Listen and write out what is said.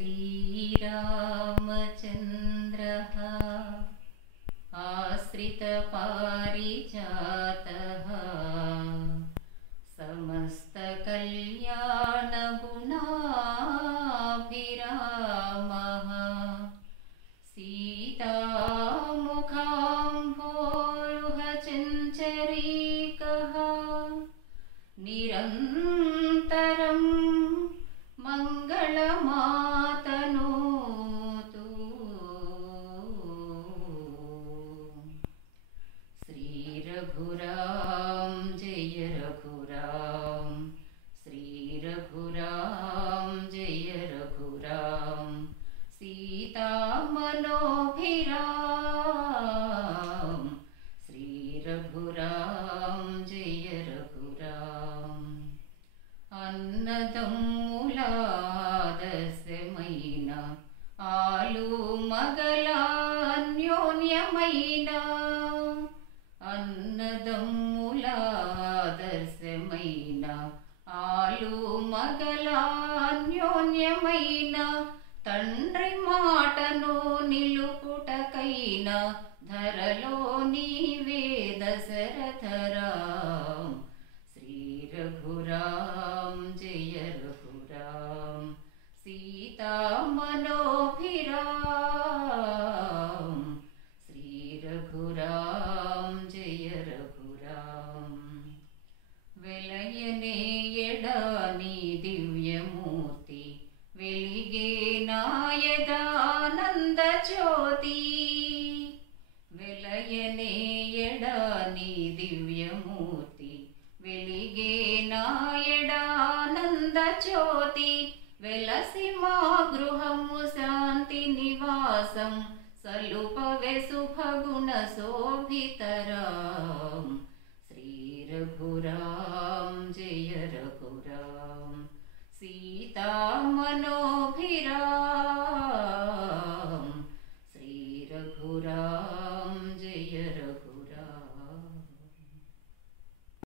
श्रीरामचन्द्रः आश्रितपारिजातः समस्तकल्याणगुणाभिरामः सीतामुखाम्भोरुहचञ्चरीकः निरन्तरं मङ्गलमातनोतु। श्रीरघुराम जय रघुराम, श्रीरघुराम जय रघुराम, सीतामनोभिराम, श्रीरघुराम जय रघुराम। అన్నదమ్ములాదస్యమైన ఆలు మగల అన్యోన్యమైన అన్నదమ్ములాదస్యమైన ఆలు మగల అన్యోన్యమైన తండ్రి మాటను నిలుపుటకైన ధరలో నీవే దశరథరాం। रघुराम जय रघुराम, सीतामनोभिराम, श्री रघुराम जय रघुराम। వెలయనే ఎడాని దివ్యమూర్తి వెలిగే నాయదానంద జ్యోతి, వెలయనే ఎడాని దివ్యమూర్తి వెలిగే నాయడానంద జ్యోతి, వెలసి మా గృహము శాంతి నివాసం సలుపవే శుభగుణ శోభితరాం। శ్రీ రఘురాం జయ రఘురాం, సీతామనోభిరాం।